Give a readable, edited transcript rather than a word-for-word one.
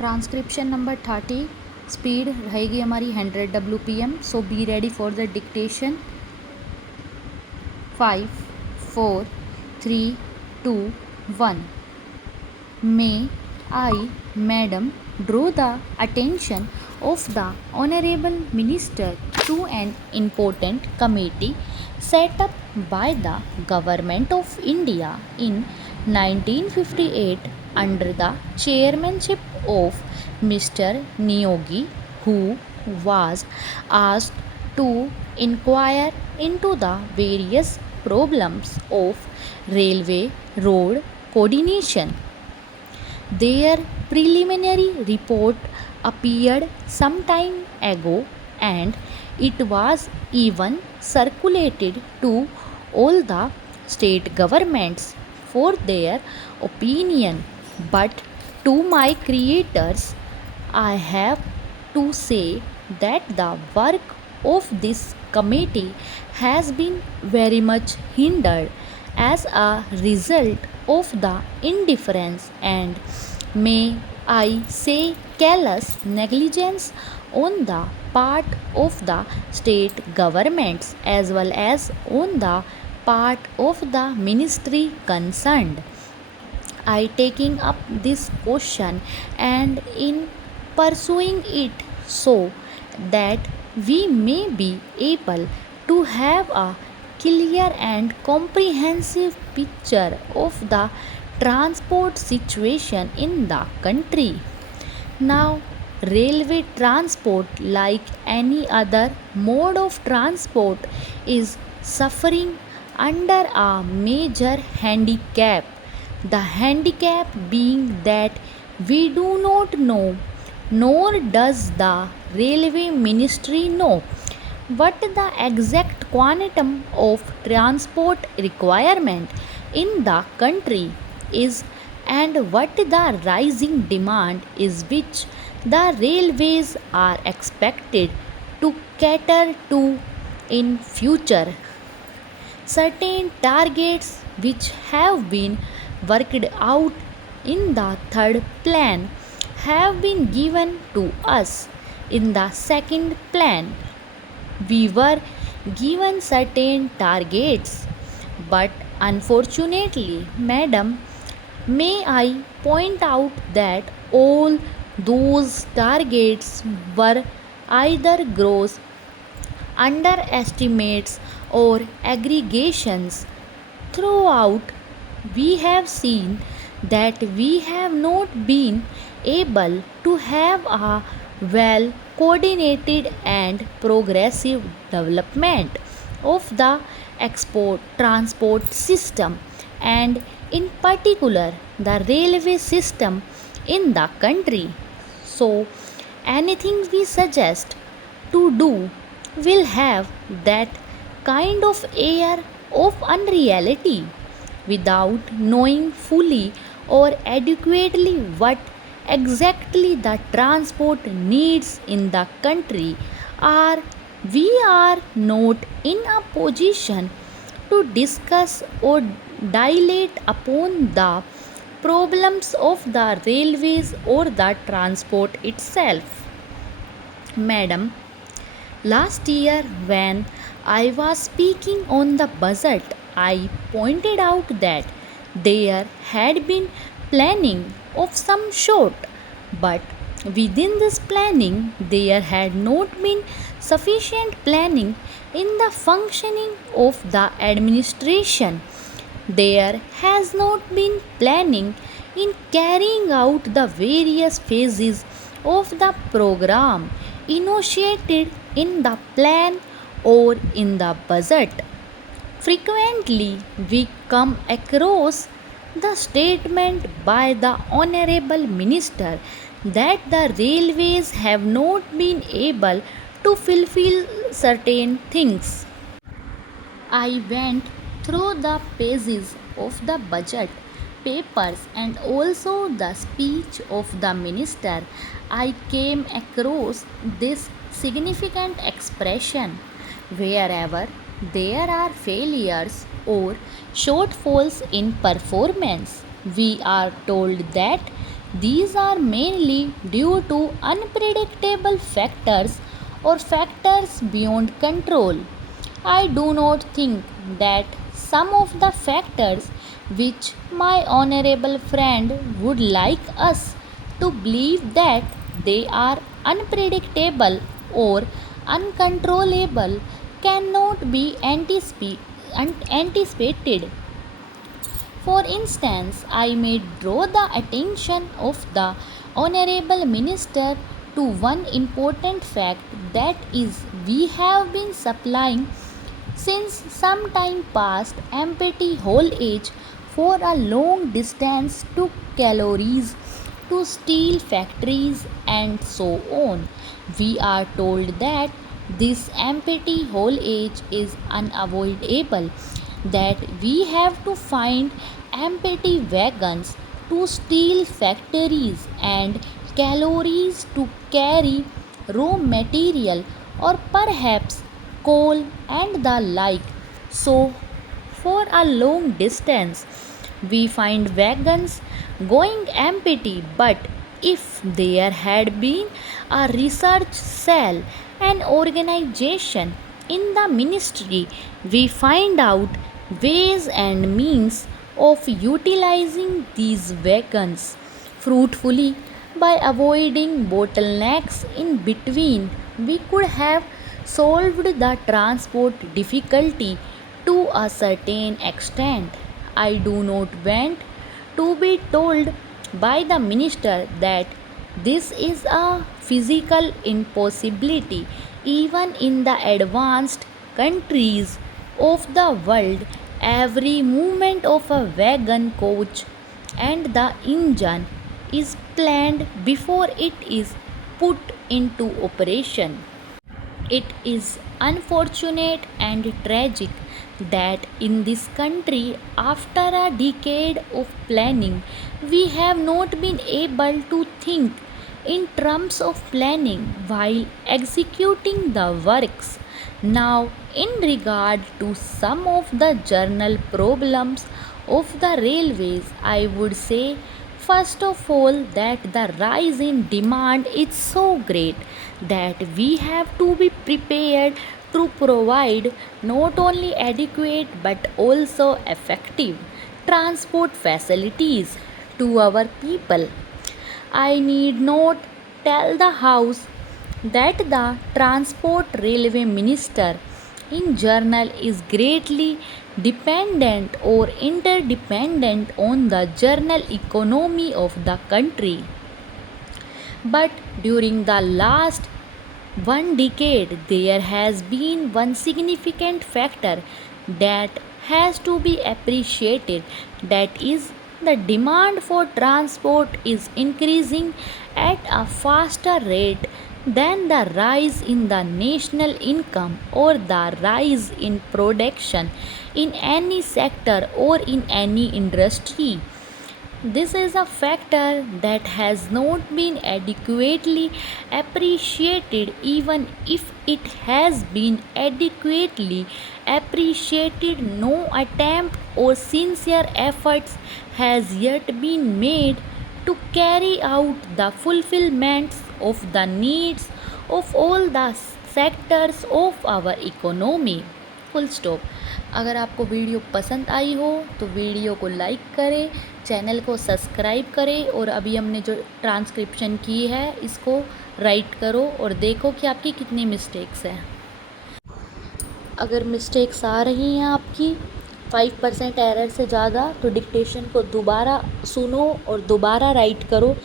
Transcription number 30 speed रहेगी हमारी 100 WPM. So be ready for the dictation. 5 4 3 2 1. May I, Madam, draw the attention of the Honorable Minister to an important committee set up by the Government of India in 1958 under the chairmanship of Mr. Niyogi, who was asked to inquire into the various problems of railway road coordination. Their preliminary report appeared some time ago and it was even circulated to all the state governments for their opinion. But to my creators, I have to say that the work of this committee has been very much hindered as a result of the indifference and, may I say, careless negligence on the part of the state governments as well as on the part of the ministry concerned. I taking up this question and in pursuing it so that we may be able to have a clear and comprehensive picture of the transport situation in the country. Now, railway transport, like any other mode of transport, is suffering under a major handicap. The handicap being that we do not know, nor does the railway ministry know, what the exact quantum of transport requirement in the country is and what the rising demand is which the railways are expected to cater to in future. Certain targets which have been worked out in the third plan have been given to us in the second plan. We were given certain targets, but unfortunately, Madam, may I point out that all those targets were either gross underestimates or aggregations. Throughout, we have seen that we have not been able to have a well coordinated and progressive development of the export transport system and in particular the railway system in the country. So anything we suggest to do will have that kind of air of unreality without knowing fully or adequately what exactly the transport needs in the country, or we are not in a position to discuss or dilate upon the problems of the railways or the transport itself. Madam, last year when I was speaking on the budget, I pointed out that there had been planning of some sort, but within this planning there had not been sufficient planning in the functioning of the administration. There has not been planning in carrying out the various phases of the program initiated in the plan or in the budget. Frequently, we come across the statement by the Honorable Minister that the railways have not been able to fulfill certain things. I went through the pages of the budget papers and also the speech of the minister. I came across this significant expression: wherever there are failures or shortfalls in performance, we are told that These are mainly due to unpredictable factors or factors beyond control. I do not think that some of the factors which my honorable friend would like us to believe that they are unpredictable or uncontrollable cannot be anticipated. For instance, I may draw the attention of the Honorable Minister to one important fact, that is, we have been supplying since some time past empty whole age for a long distance to calories, to steel factories, and so on. We are told that this empty whole age is unavoidable, that we have to find empty wagons to steel factories and calories to carry raw material or perhaps coal and the like. So, for a long distance, we find wagons going empty, but if there had been a research cell, an organization in the ministry, we find out ways and means of utilizing these wagons fruitfully by avoiding bottlenecks in between. We could have solved the transport difficulty to a certain extent. I do not want to be told by the minister that this is a physical impossibility. Even in the advanced countries of the world, every movement of a wagon coach and the engine is planned before it is put into operation. It is unfortunate and tragic that in this country, after a decade of planning, we have not been able to think in terms of planning while executing the works. Now, in regard to some of the journal problems of the railways, I would say first of all that the rise in demand is so great that we have to be prepared to provide not only adequate but also effective transport facilities to our people. I need not tell the House that the Transport Railway Minister in journal is greatly dependent or interdependent on the journal economy of the country. But during the last one decade, there has been one significant factor that has to be appreciated, that is, the demand for transport is increasing at a faster rate than the rise in the national income or the rise in production in any sector or in any industry. This is a factor that has not been adequately appreciated, even if it has been adequately appreciated. No attempt or sincere efforts has yet been made to carry out the fulfillments of the needs of all the sectors of our economy. Full stop. अगर आपको video पसंद आई हो तो video को like करें, channel को subscribe करें और अभी हमने जो ट्रांसक्रिप्शन की है इसको राइट करो और देखो कि आपकी कितनी मिस्टेक्स हैं। अगर मिस्टेक्स आ रही हैं आपकी 5% एरर से ज़्यादा तो डिक्टेशन को दोबारा सुनो और दोबारा राइट करो